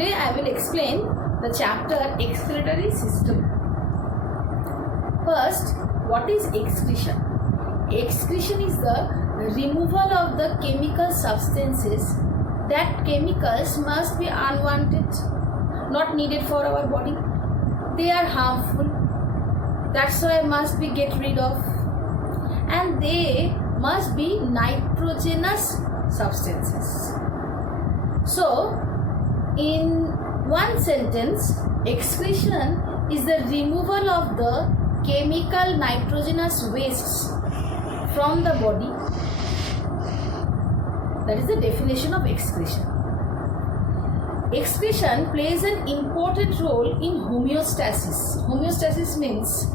Today I will explain the chapter excretory system. First, what is excretion? Excretion is the removal of the chemical substances. That chemicals must be unwanted, not needed for our body. They are harmful. That's why must be get rid of. And they must be nitrogenous substances. So, in one sentence, excretion is the removal of the chemical nitrogenous wastes from the body. That is the definition of excretion. Excretion plays an important role in homeostasis. Homeostasis means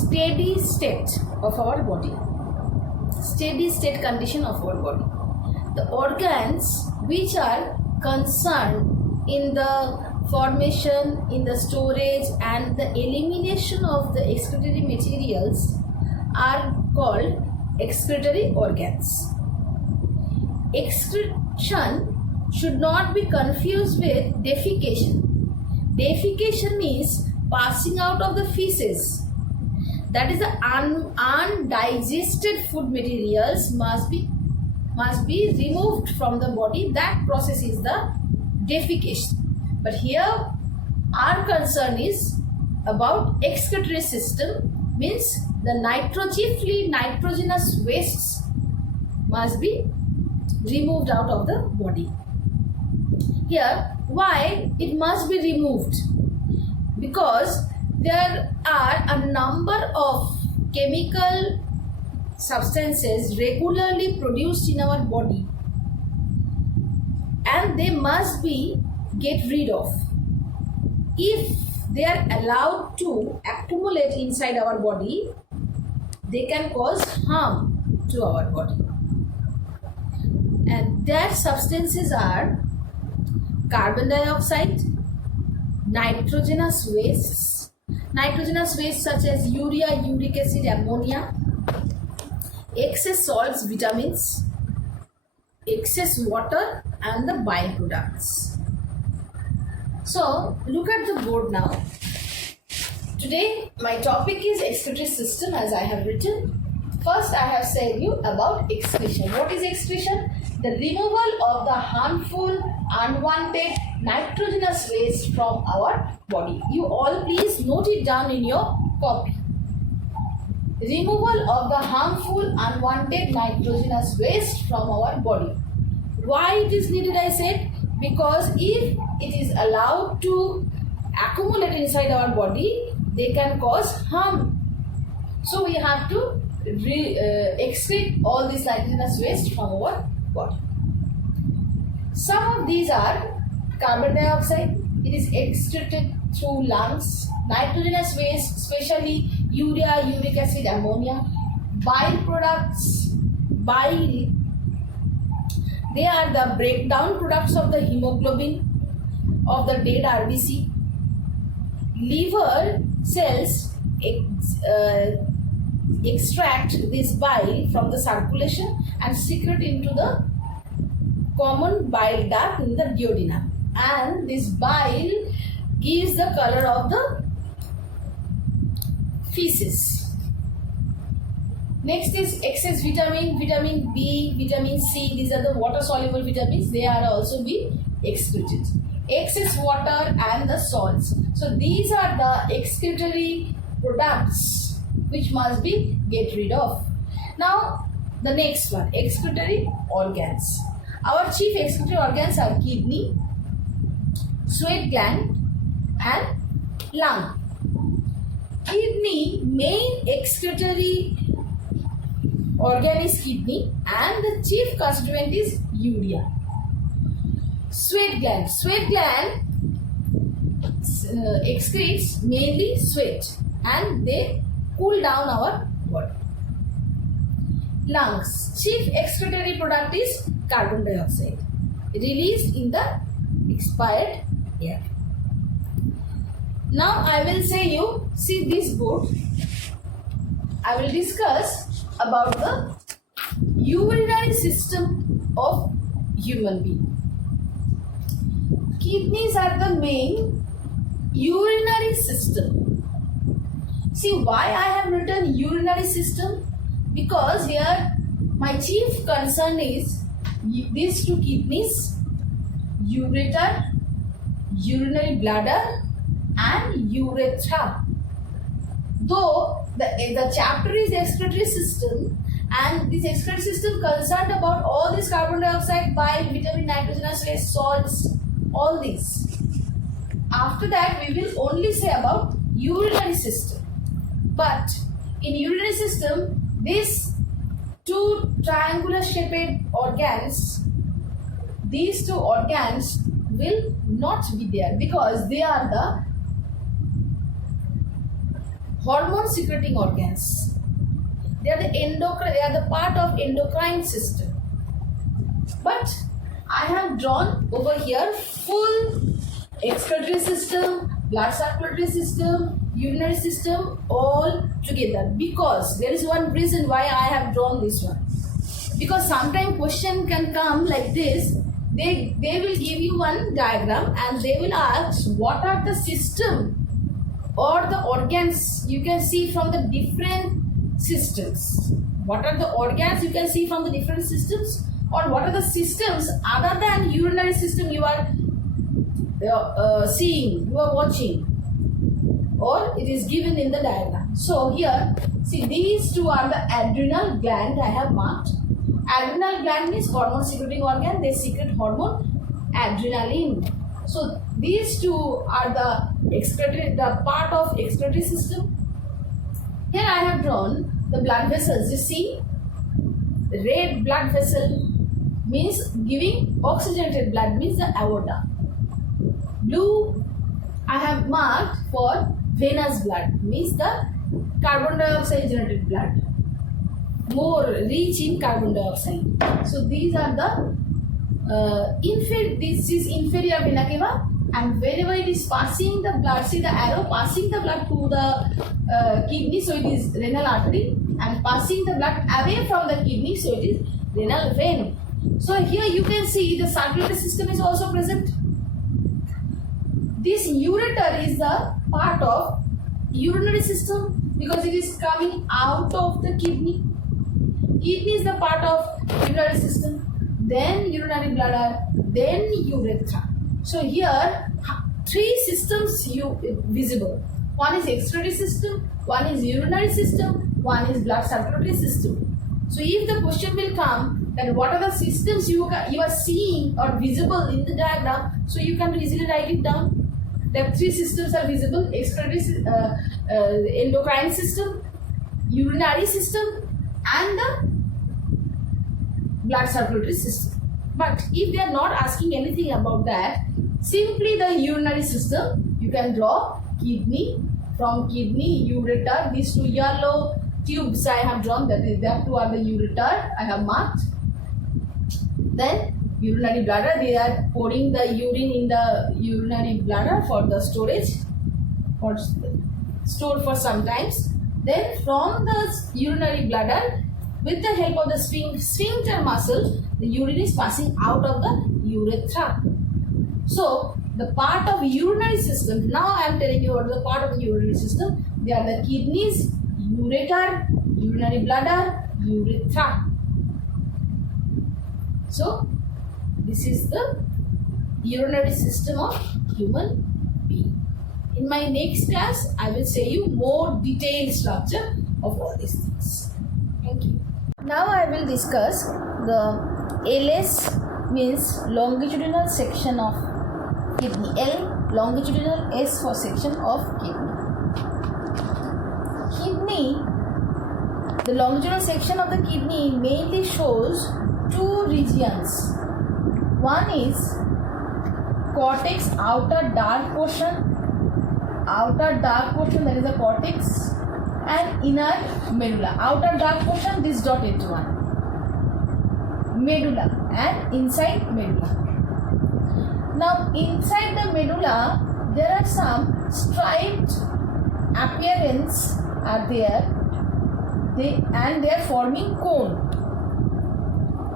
steady state of our body. Steady state condition of our body. The organs which are concerned in the formation, in the storage and the elimination of the excretory materials are called excretory organs. Excretion should not be confused with defecation. Defecation means passing out of the feces. That is, the undigested food materials must be removed from the body. That process is the defecation. But here our concern is about excretory system, means the chiefly nitrogenous wastes must be removed out of the body. Here, why it must be removed? Because there are a number of chemical substances regularly produced in our body and they must be get rid of. If they are allowed to accumulate inside our body, they can cause harm to our body. And that substances are carbon dioxide, nitrogenous wastes such as urea, uric acid, ammonia, excess salts, vitamins, excess water and the byproducts. So look at the board now. Today my topic is excretory system, as I have written. First I have said you about excretion. What is excretion? The removal of the harmful, unwanted nitrogenous waste from our body. You all please note it down in your copy. Removal of the harmful, unwanted nitrogenous waste from our body. Why it is needed, I said? Because if it is allowed to accumulate inside our body, they can cause harm. So we have to excrete all this nitrogenous waste from our body. Some of these are carbon dioxide. It is excreted through lungs. Nitrogenous waste, especially urea, uric acid, ammonia. Byproducts, bile. They are the breakdown products of the hemoglobin of the dead RBC. Liver cells extract this bile from the circulation and secrete into the common bile duct in the duodenum. And this bile gives the color of the feces. Next is excess vitamin, vitamin B, vitamin C. These are the water soluble vitamins. They are also be excreted. Excess water and the salts. So these are the excretory products which must be get rid of. Now the next one, excretory organs. Our chief excretory organs are kidney, sweat gland and lung. Kidney, main excretory organ is kidney and the chief constituent is urea. Sweat gland excretes mainly sweat and they cool down our body. Lungs, chief excretory product is carbon dioxide released in the expired air. Now I will say you see this board. I will discuss about the urinary system of human being. kidneys are the main urinary system. See why I have written urinary system? Because here my chief concern is these two kidneys, ureter, urinary bladder and urethra. Though the chapter is excretory system, and this excretory system concerned about all this carbon dioxide, bile, vitamin, nitrogenous waste, salts, all these. After that we will only say about urinary system. But in urinary system, these two triangular shaped organs, these two organs will not be there because they are the hormone secreting organs. They are the endocrine, they are the part of endocrine system. But I have drawn over here full excretory system, blood circulatory system, urinary system all together, because there is one reason why I have drawn this one. Because sometimes question can come like this. They will give you one diagram and they will ask what are the system or the organs you can see from the different systems. What are the organs you can see from the different systems, or what are the systems other than urinary system you are seeing, you are watching, or it is given in the diagram. So here, see, these two are the adrenal gland I have marked. Adrenal gland is hormone secreting organ. They secrete hormone adrenaline. So these two are the part of excretory system. Here I have drawn the blood vessels. You see, red blood vessel means giving oxygenated blood, means the aorta. Blue I have marked for venous blood, means the carbon dioxide generated blood, more rich in carbon dioxide. So these are the this is inferior vena cava, and wherever it is passing the blood, see the arrow passing the blood to the kidney, so it is renal artery, and passing the blood away from the kidney, so it is renal vein. So here you can see the circulatory system is also present. This ureter is the part of urinary system because it is coming out of the kidney. Kidney is the part of urinary system, then urinary bladder, then urethra. So here three systems visible. One is excretory system, one is urinary system, one is blood circulatory system. So if the question will come that what are the systems you are seeing or visible in the diagram, so you can easily write it down. The three systems are visible: excretory, endocrine system, urinary system, and the blood circulatory system. But if they are not asking anything about that, simply the urinary system, you can draw kidney, from kidney, ureter, these two yellow tubes I have drawn, that two are the ureter I have marked. Then urinary bladder, they are pouring the urine in the urinary bladder for the storage, or stored for some times. Then from the urinary bladder, with the help of the sphincter muscle, the urine is passing out of the urethra. So the part of urinary system, now I am telling you what is the part of the urinary system. They are the kidneys, ureter, urinary bladder, urethra. So this is the urinary system of human being. In my next class, I will show you more detailed structure of all these things. Thank you. Now I will discuss the LS, means longitudinal section of kidney. L longitudinal, S for section of kidney. Kidney, the longitudinal section of the kidney mainly shows two regions. One is cortex, outer dark portion, that is the cortex, and inner medulla. Outer dark portion, this dotted one, medulla, and inside medulla. Now inside the medulla there are some striped appearance are there, they are forming cone.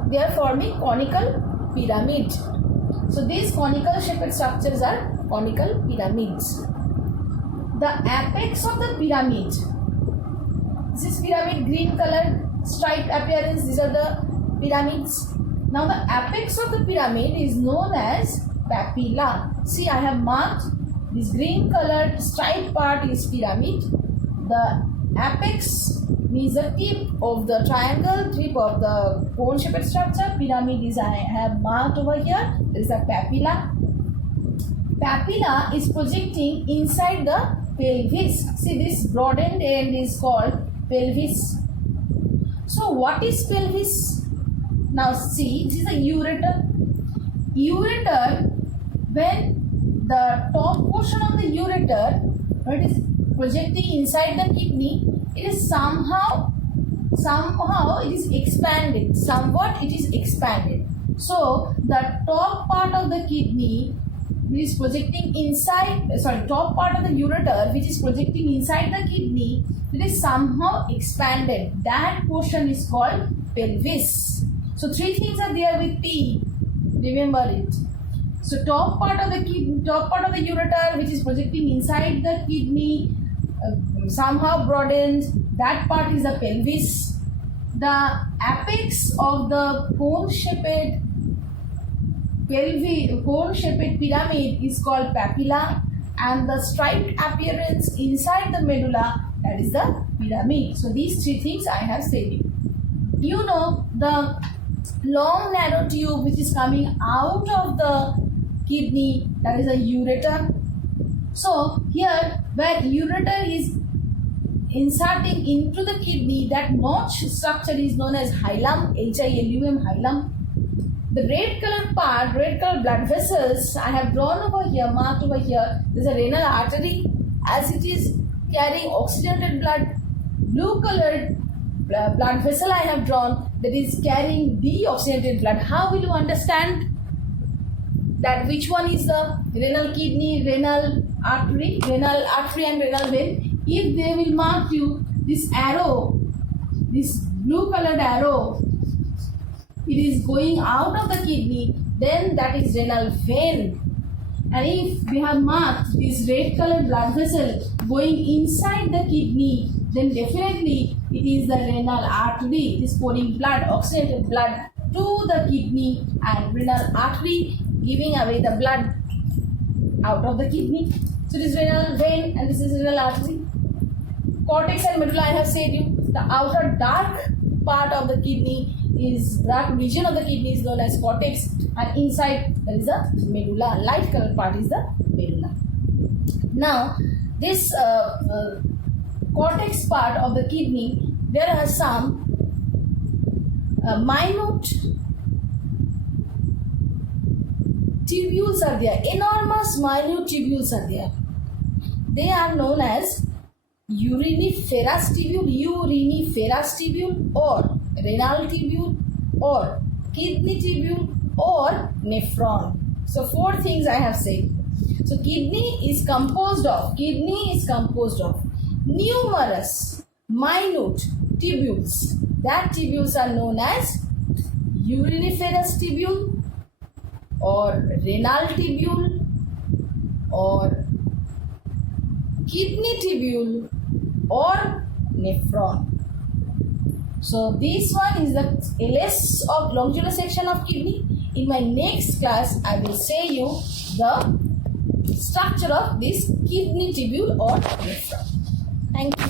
They are forming conical pyramid. So these conical shaped structures are conical pyramids. The apex of the pyramid. This is pyramid, green color, striped appearance. These are the pyramids. Now the apex of the pyramid is known as papilla. See, I have marked this green colored striped part is pyramid. The apex means the tip of the triangle, tip of the cone shaped structure. Pyramid is I have marked over here. There is a papilla. Papilla is projecting inside the pelvis. See, this broadened end is called pelvis. So what is pelvis? Now see, this is a ureter. Ureter, when the top portion of the ureter, when it is projecting inside the kidney, it is somehow it is expanded. Somewhat it is expanded. So the top part of the kidney which is projecting inside, top part of the ureter which is projecting inside the kidney, it is somehow expanded. That portion is called pelvis. So three things are there with P. Remember it. So top part of the ureter which is projecting inside the kidney, somehow broadened. That part is the pelvis. The apex of the cone-shaped pyramid is called papilla, and the striped appearance inside the medulla, that is the pyramid. So these three things I have said you. You know the long narrow tube which is coming out of the kidney, that is a ureter. So here where ureter is inserting into the kidney, that notch structure is known as hilum, H-I-L-U-M, hilum. The red colored part, red colored blood vessels, I have drawn over here, marked over here. There is a renal artery as it is carrying oxygenated blood. Blue colored blood vessel I have drawn that is carrying deoxygenated blood. How will you understand that which one is the renal kidney, renal artery and renal vein? If they will mark you this arrow, this blue colored arrow, it is going out of the kidney, then that is renal vein. And if we have marked this red colored blood vessel going inside the kidney, then definitely it is the renal artery. It is pouring blood, oxygenated blood to the kidney, and renal artery giving away the blood out of the kidney. So this is renal vein and this is renal artery. Cortex and medulla I have said you. The outer dark part of the kidney is, dark region of the kidney is known as cortex, and inside there is a medulla. Light colored part is the medulla. Now this cortex part of the kidney, there are some minute tubules are there, enormous minute tubules are there. They are known as uriniferous tubule or renal tubule or kidney tubule or nephron. So four things I have said. So kidney is composed of numerous minute tubules. That tubules are known as uriniferous tubule or renal tubule or kidney tubule or nephron. So this one is the LS of longitudinal section of kidney. In my next class, I will say you the structure of this kidney tubule or nephron. Thank you.